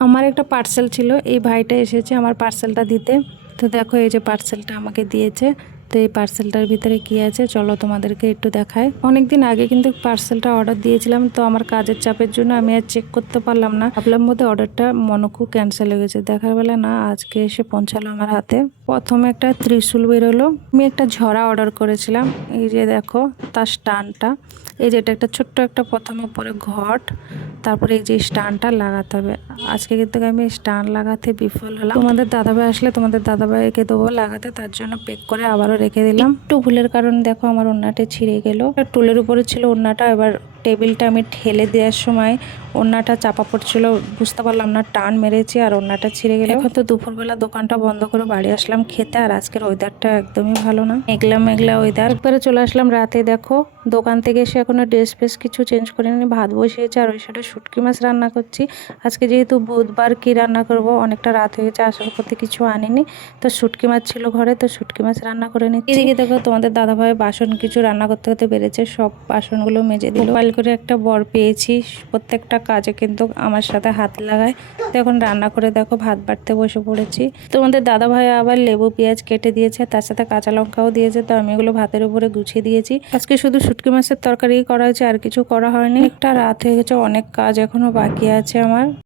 আমার একটা পার্সেল ছিল, এই ভাইটা এসেছে আমার পার্সেলটা দিতে। তো দেখো এই যে পার্সেলটা আমাকে দিয়েছে। তো এই পার্সেলটার ভিতরে কি আছে চলো তোমাদেরকে একটু দেখায়। অনেকদিন আগে কিন্তু পার্সেলটা অর্ডার দিয়েছিলাম, তো আমার কাজের চাপের জন্য আমি আর চেক করতে পারলাম না। ভাবলাম মধ্যে অর্ডারটা মনকু ক্যান্সেল হয়ে গেছে, দেখার বেলা না আজকে এসে পৌঁছালো আমার হাতে। প্রথমে একটা ত্রিশূল বেরোলো। আমি একটা ঝরা অর্ডার করেছিলাম, এই যে দেখো তার স্টানটা। এই যে এটা একটা ছোট্ট একটা প্রথমে পরে ঘট, তারপরে এই যে স্টানটা লাগাতে হবে। আজকে কিন্তু আমি স্টান লাগাতে বিফল হলাম। তোমাদের দাদাভাই আসলে তোমাদের দাদাভাইকে দেবো লাগাতে, তার জন্য পেক করে আবারও রেখে দিলাম। একটু ভুলের কারণে দেখো আমার ওড়নাটা ছিঁড়ে গেল। টুলের উপরে ছিল ওড়নাটা, এবার টেবিলটা আমি ঠেলে দেওয়ার সময় ওড়নাটা চাপা পড়ছিল, বুঝতে পারলাম না, টান মেরেছি আর ওড়নাটা ছিঁড়ে গেল। এখন তো দুপুরবেলা দোকানটা বন্ধ করে বাড়ি আসলাম খেতে, আর আজকের ওয়েদারটা একদমই ভালো না, মেঘলা মেঘলা ওয়েদার। একবারে চলে আসলাম রাতে। দেখো দোকান থেকে এসে এখনো ড্রেস ফ্রেস কিছু চেঞ্জ করে নিই, ভাত বসিয়েছি আর ওই সাইডে শুটকি মাছ রান্না করছি। আজকে যেহেতু বুধবার কি রান্না করব, অনেকটা রাত হয়ে গেছে, আসার পথে কিছু আনিনি, তো শুটকি মাছ ছিল ঘরে, তো শুটকি মাছ রান্না করে নিচ্ছি। এদিকে দেখো তোমাদের দাদাভাই বাসন কিছু রান্না করতে করতে বেড়েছে, সব বাসনগুলো মেজে দিল। মোবাইল করে একটা বর পেয়েছি, প্রত্যেকটা কাজে কিন্তু আমার সাথে হাত লাগায়। তো এখন রান্না করে দেখো ভাত বাড়তে বসে পড়েছি। তোমাদের দাদাভাই আবার লেবু পেঁয়াজ কেটে দিয়েছে, তার সাথে কাঁচা লঙ্কাও দিয়েছে, তো আমি এগুলো ভাতের উপরে গুছিয়ে দিয়েছি। আজকে শুধু শুটকি মাছের তরকারি করা হয়েছে, আর কিছু করা হয়নি। একটা রাত হয়ে গেছে, অনেক কাজ এখনো বাকি আছে আমার।